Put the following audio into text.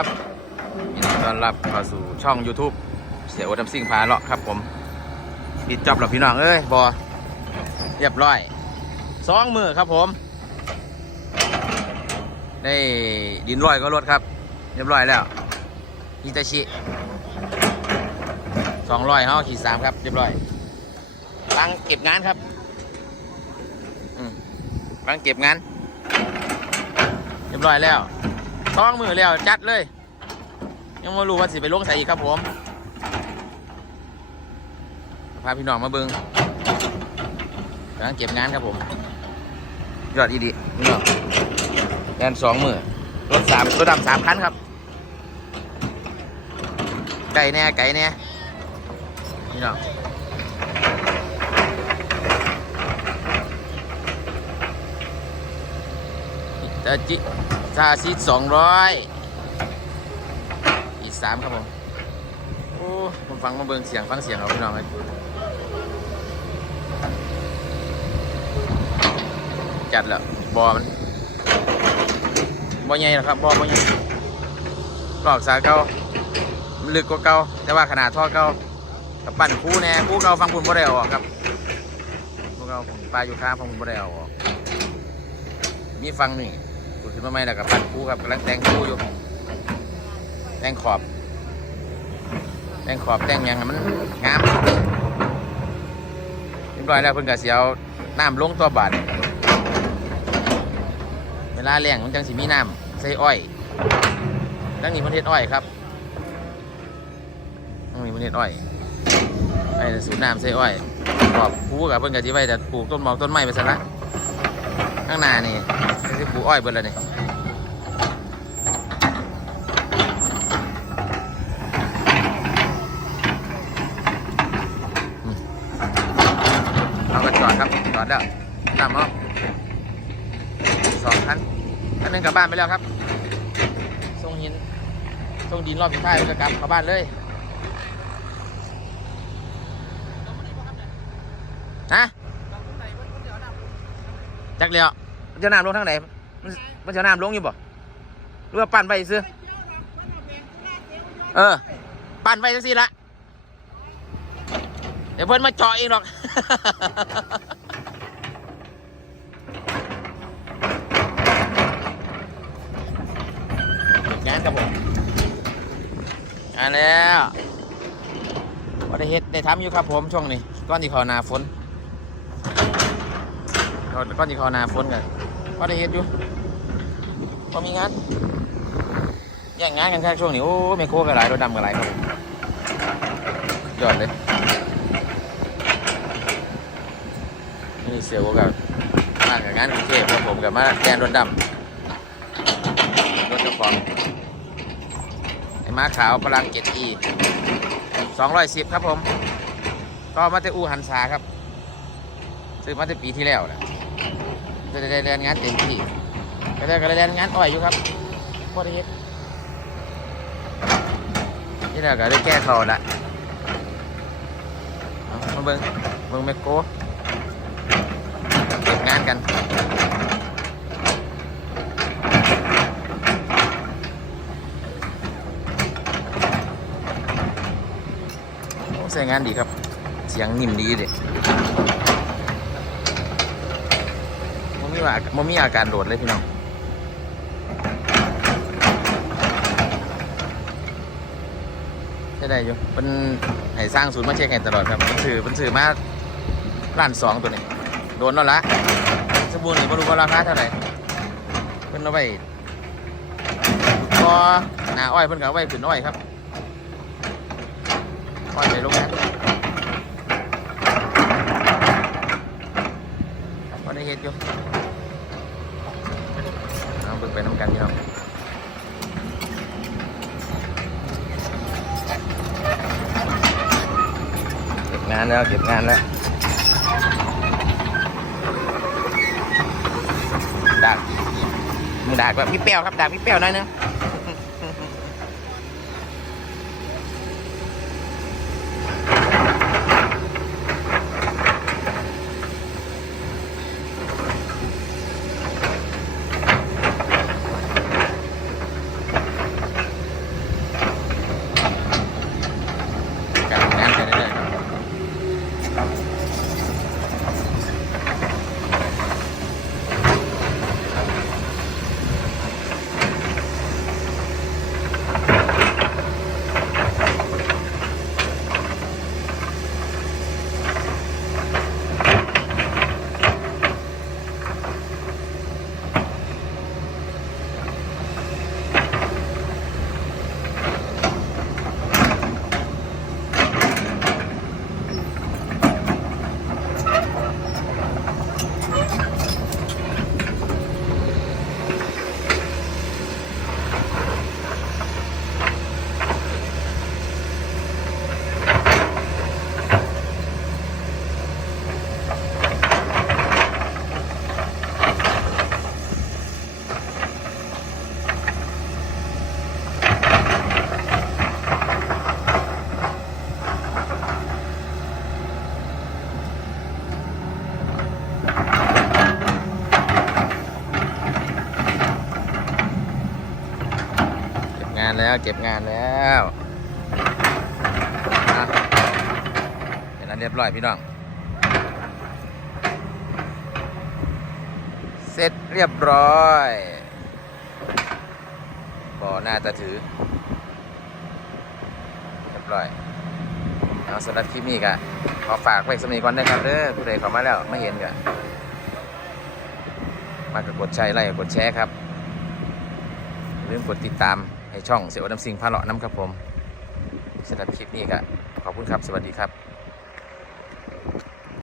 ครับยินดีต้อนรับเข้าสู่ช่อง YouTube เสียโอดัมซิ่งพาเลาะครับผมปิดจอบแล้วพี่น้องเอ้ยบอเรียบร้อยสองมือครับผมได้ดินร้อยก็รถครับ เรียบร้อยแล้วฮิตาชิสองร้อยห้าขีดสามครับ เรียบร้อยลังเก็บงานครับลังเก็บงาน เรียบร้อยแล้วท้องมือแล้วจัดเลย ยังไม่รู้ว่าสิไปลงใส่อีกครับผมพาพี่น้องมาเบิงกำลังเก็บงานครับผม ยอดอีดีพี่น้องแดนสองมือรถสามรถดำสามคันครับ ไก่แน่ไก่แน่พี่น้องตาจิซาซิสองร้อย สามครับผม โอ้ผมฟังมาเบิ่งเสียงฟังเสียงเอาพี่น้องเลยจัดแล้วบอมันบอใหญ่หรอครับบอบอใหญ่หลอกสาเก่ามันลึกกว่าเก่าแต่ว่าขนาดท่อเก่ากับปั่นคู่แน่คู่เก่าฟังคุณบ่ได้เอออกครับคู่เก่าผมปลาอยู่ข้างฟังคุณบ่ได้เอออกมีฟังนี่กูขึ้นมาใหม่แล้วกับปั่นคู่ครับกำลังแต่งคู่อยู่ แต่งขอบ แต่งขอบแต่งยังมันงามเรียบร้อยแล้วเพิ่นก็สิเอาน้ำลงตัวบาดเวลาแล้งมันจังสิมีน้ำใส่อ้อยดังนี้มันเฮ็ดอ้อยครับดังนี้มันเฮ็ดอ้อยไอ้สูบน้ำใส่อ้อยขอบคูกับเพิ่นก็สิไว้แต่ปลูกต้นหมอกต้นไม้ไปซะละข้างหน้านี่ก็สิปลูกอ้อยเบิดแล้วนี่ เอากันจอด ครับจอดแล้วนำเอาสองคันคันหนึงกลับบ้านไปแล้วครับส่งหินส่งดินรอบสุดท้ายก็กลับเข้าบ้านเลยฮะจักเลียวมันจะน้ำลงทางไหนมันมันจะน้ำลงอยู่บ่หรือว่าปั่นไปซื้อเออ ปั่นไปจังสิละ ดี๋ยวเพื่อนมาเจาะเองหรอก งานครับผมงานแล้วว่าได้เฮ็ดได้ทำอยู่ครับผมช่วงนี้ก้อนที่เขาหนาฝนก้อนก้อนที่เขาหนาฝนกันว่าได้เฮ็ดอยู่พอมีงานแย่งงานกันแค่ช่วงนี้โอ้ไม่โค้กันหลายรถดำกันหลายครับผมยอดเลย นี่เสียวกับมากับงานกรุงเทพครับผมกับมาแกนรถดำรถเจ้าของไอ้ม้าขาวพลังเกตอีสองร้อยสิบครับผม ก็มาแต่อูหันซาครับ ซื้อมาแต่ปีที่แล้วนะจะได้เรียนงานเต็มที่ก็ได้ก็ได้เรียนงานอ่อยอยู่ครับพอด้เฮ็ดนี่แหละก็ได้แก้เขาละมาเบิ่งเบิ่งแมคโก็บงาน กันโอ้ใส่งานดีครับ เสียงนิ่มดีเด็ดมันมีว่ามันมีอาการโดดเลยพี่น้องใช่ได้อยู่เป็นให้สร้างศูนย์มาเช็คให้ตลอดครับเป็นสื่อเป็นสื่อมาล้านสองตัวนี้ โดนแล้วละ สบู่นี่ไม่รู้ว่าราคาเท่าไหร่เพิ่นเอาไว้พอหนาอ้อยเพิ่นก็เอาไว้ขึ้นอ้อยครับอ้อยไปลงนั้นพอได้เฮ็ดอยู่เอาเบิ่งไปน้ำกันพี่น้องเก็บงานแล้วเก็บงานแล้ว ดากมึง ดากแบบพี่เปี้ยวครับดากพี่เปี้ยวหน่อยนึง แล้วเก็บงานแล้วอะเดี๋ยวนั้นเรียบร้อยพี่น้อง เสร็จเรียบร้อยบ่อหน้าตาถือ เรียบร้อยเอาสำหรับคลิปนี้ก็ขอฝากไว้สำนีก่อนได้ครับเด้อผู้ใดเข้ามาแล้วไม่เห็นก็มากกดใช้ไลค์กดแชร์ครับลืมกดติดตาม ให้ช่องเสียวน้ำสิงพาเลาะน้ำครับผมสำหรับคลิปนี้ก็ขอบคุณครับ สวัสดีครับ